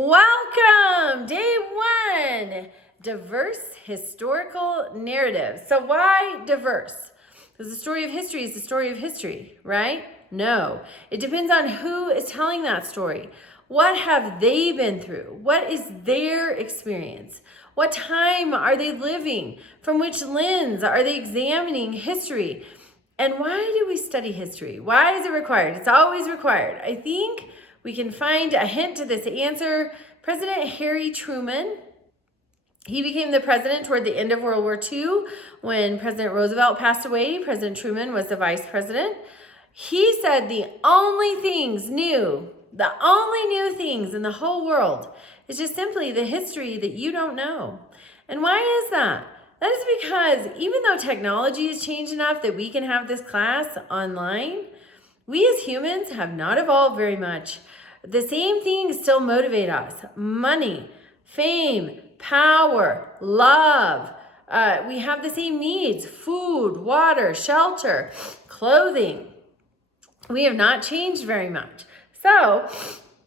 Welcome, day one, diverse historical narrative. So why diverse? Because the story of history is the story of history, right? No, it depends on who is telling that story. What have they been through? What is their experience? What time are they living? From which lens are they examining history? And why do we study history? Why is it required? It's always required. I think we can find a hint to this answer. President Harry Truman, he became the president toward the end of World War II. When President Roosevelt passed away, President Truman was the vice president. He said the only new things in the whole world is just simply the history that you don't know. And why is that? That is because even though technology has changed enough that we can have this class online, we as humans have not evolved very much. The same things still motivate us: money, fame, power, love. We have the same needs: food, water, shelter, clothing. We have not changed very much. So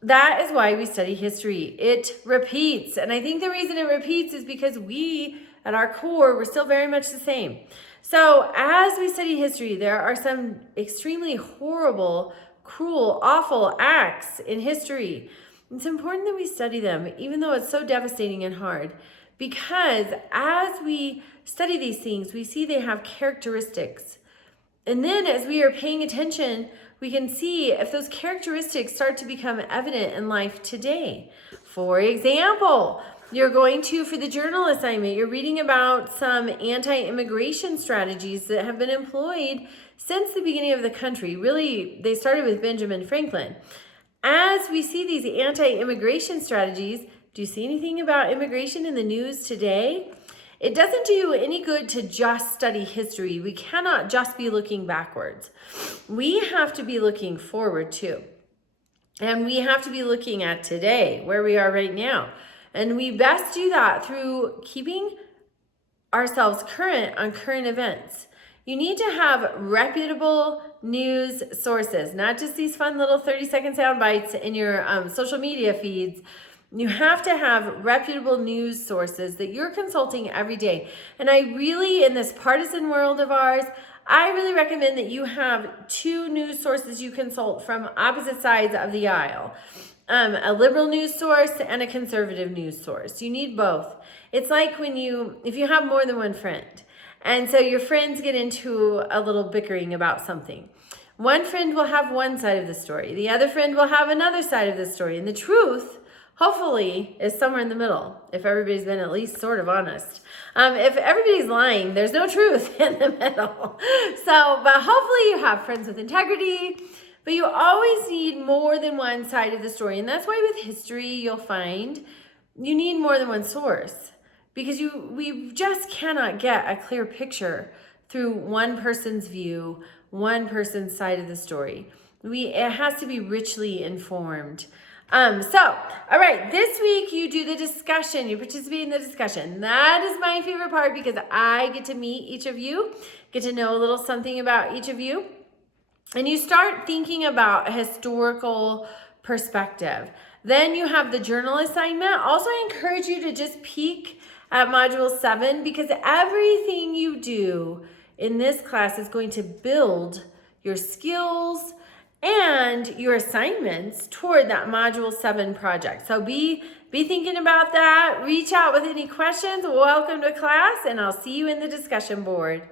that is why we study history. It repeats. And I think the reason it repeats is because we, at our core, we're still very much the same. So as we study history, there are some extremely horrible, cruel, awful acts in history. It's important that we study them, even though it's so devastating and hard, because as we study these things, we see they have characteristics. And then as we are paying attention, we can see if those characteristics start to become evident in life today. For example, you're going to, for the journal assignment, you're reading about some anti-immigration strategies that have been employed since the beginning of the country. Really, they started with Benjamin Franklin. As we see these anti-immigration strategies, do you see anything about immigration in the news today? It doesn't do any good to just study history. We cannot just be looking backwards. We have to be looking forward too. And we have to be looking at today, where we are right now. And we best do that through keeping ourselves current on current events. You need to have reputable news sources, not just these fun little 30-second sound bites in your social media feeds. You have to have reputable news sources that you're consulting every day. And I really, in this partisan world of ours, I really recommend that you have two news sources you consult from opposite sides of the aisle. A liberal news source and a conservative news source. You need both. It's like if you have more than one friend, and so your friends get into a little bickering about something. One friend will have one side of the story. The other friend will have another side of the story. And the truth, hopefully, is somewhere in the middle, if everybody's been at least sort of honest. If everybody's lying, there's no truth in the middle. But hopefully you have friends with integrity. But you always need more than one side of the story. And that's why with history, you'll find you need more than one source. Because we just cannot get a clear picture through one person's view, one person's side of the story. It has to be richly informed. All right, this week you do the discussion. You participate in the discussion. That is my favorite part because I get to meet each of you, get to know a little something about each of you. And you start thinking about a historical perspective. Then you have the journal assignment. Also, I encourage you to just peek at Module 7 because everything you do in this class is going to build your skills and your assignments toward that Module 7 project. So be thinking about that. Reach out with any questions. Welcome to class, and I'll see you in the discussion board.